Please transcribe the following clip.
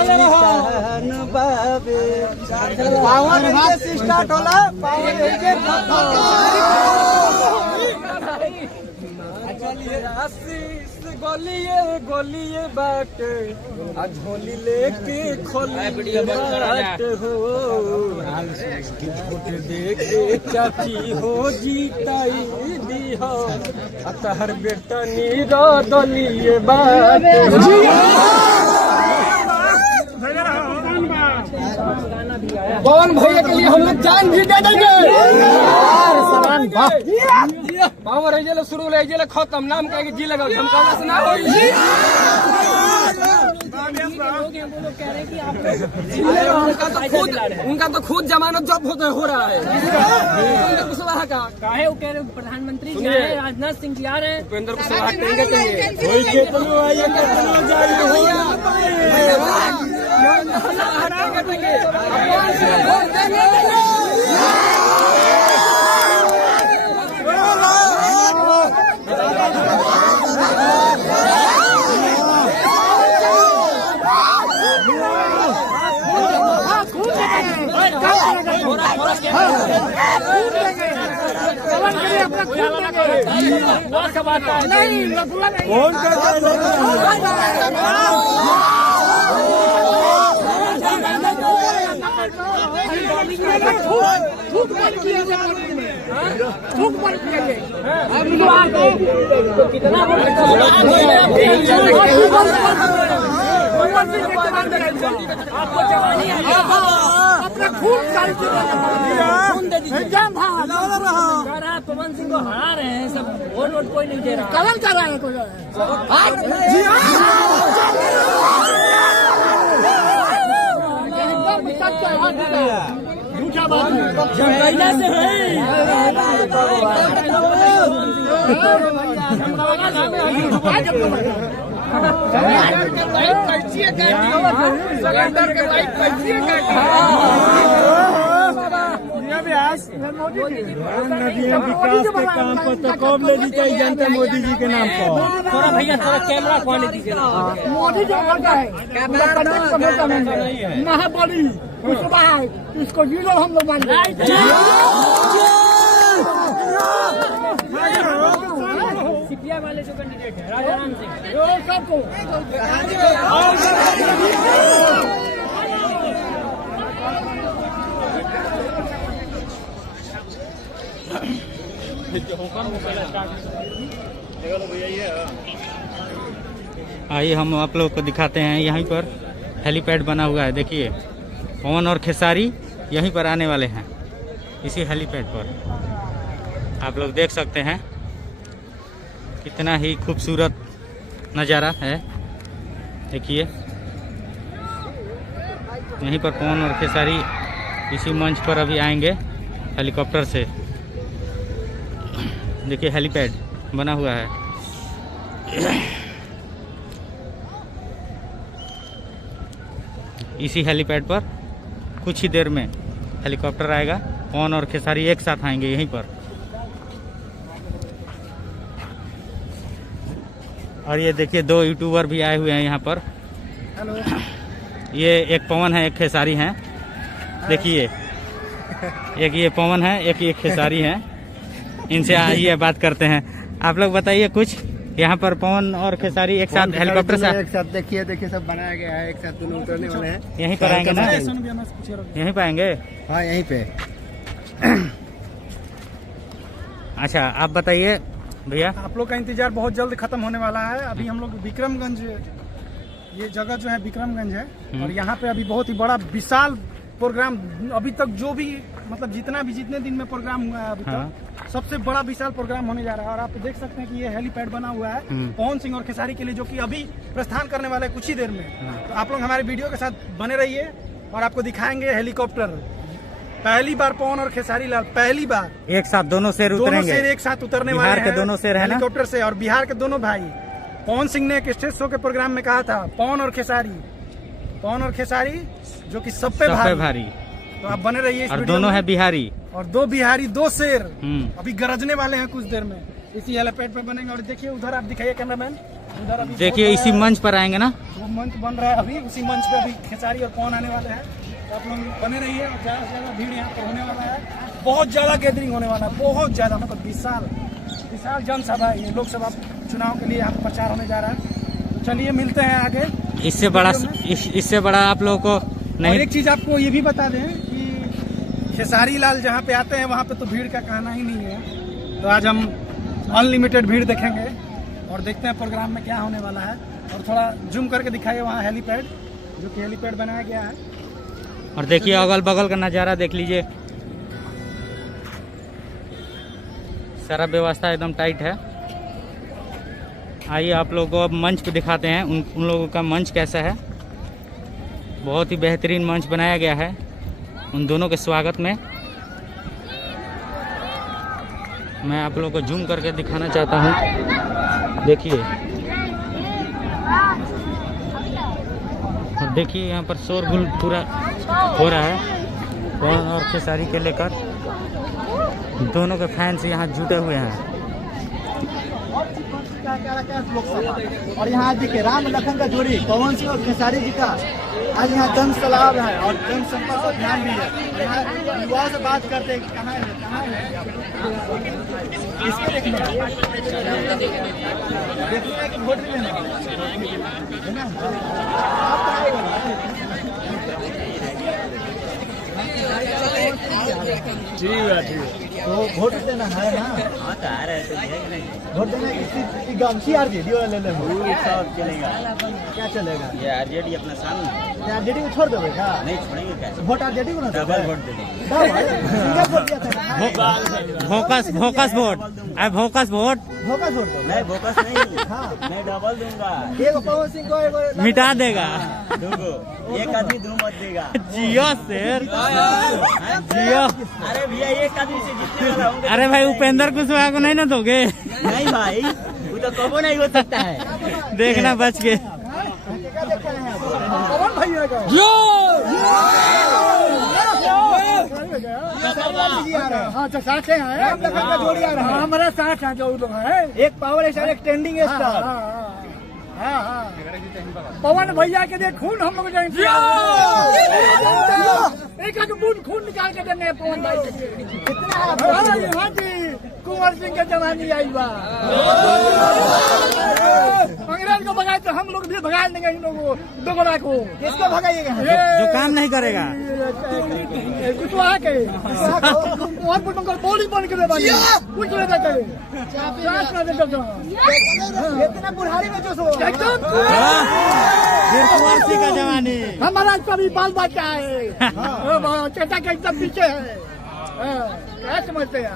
निशान बाबे पावर से स्टार्ट होला गोलिए गोलिए बाट झोली लेके खोली बाट हो वोट देके चाची हो जीताई दी हो तहर बेटा नीरो दलिए बाट। पवन भैया के लिए हम लोग जान भी दे देंगे। पावर है जेल शुरू ले जेल खत्म नाम कहेगी जी लगा धमकाना से ना होई। उनका तो खुद जमानत जब्त हो रहा है। कुशवाहा का काहे वो कह रहे प्रधानमंत्री जी हैं राजनाथ सिंह जी आ रहे हैं उपेंद्र कुशवाहा कहेंगे पवन सिंह को हरा रहे हैं सब वोट कोई नहीं दे रहा कलम कर रहा है कोई झूठा बात से विकास के काम पर तो कब ले जीता जनता मोदी जी के नाम पर। थोड़ा भैया थोड़ा कैमरा क्वालिटी से मोदी जो करता है महाबली इसको जीरो हम लोग मान सिपिया वाले जो कैंडिडेट है राजाराम सिंह सबको आइए हम आप लोग को दिखाते हैं। यहीं पर हेलीपैड बना हुआ है। देखिए पवन और खेसारी यहीं पर आने वाले हैं इसी हेलीपैड पर। आप लोग देख सकते हैं कितना ही खूबसूरत नज़ारा है। देखिए यहीं पर पवन और खेसारी इसी मंच पर अभी आएंगे हेलीकॉप्टर से। देखिए हेलीपैड बना हुआ है। इसी हेलीपैड पर कुछ ही देर में हेलीकॉप्टर आएगा। पवन और खेसारी एक साथ आएंगे यहीं पर। और ये देखिए दो यूट्यूबर भी आए हुए हैं यहाँ पर। हेलो। ये एक पवन है एक खेसारी हैं। देखिए एक ये पवन है एक ये खेसारी हैं। इनसे आइए बात करते हैं। आप लोग बताइए कुछ। यहाँ पर पवन और खेसारी एक साथ हेलीकॉप्टर से एक साथ देखिए सब बनाया गया है। एक साथ दोनों उतरने वाले हैं। यहीं पर आएंगे ना यहीं पर आएंगे। हाँ यहीं पे। अच्छा आप बताइए भैया। आप लोग का इंतजार बहुत जल्द खत्म होने वाला है। अभी हम लोग विक्रमगंज ये जगह जो है विक्रमगंज है और यहाँ पे अभी बहुत ही बड़ा विशाल प्रोग्राम अभी तक जो भी मतलब जितने दिन में प्रोग्राम हुआ है अभी तक सबसे बड़ा विशाल प्रोग्राम होने जा रहा है। और आप देख सकते हैं कि ये हेलीपैड बना हुआ है पवन सिंह और खेसारी के लिए जो कि अभी प्रस्थान करने वाला है कुछ ही देर में। तो आप लोग हमारे वीडियो के साथ बने रहिए और आपको दिखाएंगे हेलीकॉप्टर। पहली बार पवन और खेसारी लाल पहली बार एक साथ दोनों शेर उतरेंगे। एक साथ उतरने वाले बिहार के दोनों शेर है हेलीकॉप्टर से। और बिहार के दोनों भाई पवन सिंह ने एक स्टेज शो के प्रोग्राम में कहा था पवन और खेसारी जो कि सब पे भारी। तो आप बने रहिए। और दोनों है बिहारी और दो बिहारी दो शेर अभी गरजने वाले हैं कुछ देर में इसी हेलीपैड पे बनेंगे। और देखिए उधर आप दिखाइए कैमरामैन उधर अभी देखिए इसी मंच पर आएंगे ना। वो मंच बन रहा है अभी, उसी मंच पे अभी खेसारी और पवन आने वाले हैं। तो आप लोग बने रहिए और ज़्यादा से ज़्यादा भीड़ यहाँ पर होने वाला है। बहुत ज़्यादा गैदरिंग होने वाला है, बहुत ज़्यादा, मतलब विशाल जनसभा है ये। लोकसभा चुनाव के लिए यहाँ पर प्रचार होने जा रहा है। तो चलिए मिलते हैं आगे। इससे बड़ा आप लोगों को और नहीं। एक चीज़ आपको ये भी बता दें कि खेसारी लाल जहाँ पे आते हैं वहाँ पे तो भीड़ का कहना ही नहीं है। तो आज हम अनलिमिटेड भीड़ देखेंगे और देखते हैं प्रोग्राम में क्या होने वाला है। और थोड़ा जूम करके दिखाइए वहाँ हेलीपैड, जो कि हेलीपैड बनाया गया है। और देखिए अगल बगल का नज़ारा देख लीजिए, सारा व्यवस्था एकदम टाइट है। आइए आप लोगों को अब मंच पे दिखाते हैं उन लोगों का मंच कैसा है। बहुत ही बेहतरीन मंच बनाया गया है उन दोनों के स्वागत में। मैं आप लोगों को जूम करके दिखाना चाहता हूँ, देखिए। और देखिए यहाँ पर शोरगुल पूरा हो रहा है। पवन और खेसारी के लेकर दोनों के फैंस यहाँ जुटे हुए हैं। और यहाँ देखिए राम लखन का जोड़ी पवन सिंह और खेसारी जी का आज यहाँ जन सलाह है और जन संपर्क पर ध्यान भी है। यहाँ युवा से बात करते हैं कि कहाँ है इसके देखना कि वोट देना है ना। ठीक है तो वोट देना है ना। हाँ तो आ रहे हैं वोट देना किसी गामची आरजेडी वाला ले लेंगे। चलेगा क्या चलेगा? ये आरजेडी अपना सामने। आरजेडी को छोड़ देवे क्या? नहीं छोड़ेंगे क्या? वोट आरजेडी को ना डबल वोट दे देंगे। भोकस वोट। भोकस वोट दो। मैं भोकस नहीं। हाँ मैं डबल दूंगा। एक पवन सिंह को मिटा देगा। एक आदमी दो मत देगा। जियो शेर जियो। अरे भैया एक आदमी से जीतने वाला होंगे। अरे भाई उपेंद्र कुशवाहा को नहीं ना दोगे? नहीं भाई वो तो कबो नहीं हो सकता है। देखना बच के। पवन भैया का हाँ तो साथ हैं जोड़ी आ रहा है। हमारा साथ है जो लोग हैं। एक पावर स्टार एक ट्रेंडिंग स्टार। हाँ हाँ पवन भैया के लिए खून हम लोग देंगे। एक बूंद खून निकाल के देंगे पवन भाई के लिए। हाँ जी कुंवर सिंह के जवानी आई बा। अंग्रेज को भगाए तो हम लोग भी भगा देंगे इन लोगों दोगला को। किसको भगाइएगा? जो काम नहीं करेगा कुशवाहा के और बोली बन के कुछ नहीं देते। इतना बुढ़ारी में जो सो का जवानी हमारा कभी बाल बच्चा है। चचा के एकदम पीछे है। क्या समझते हैं?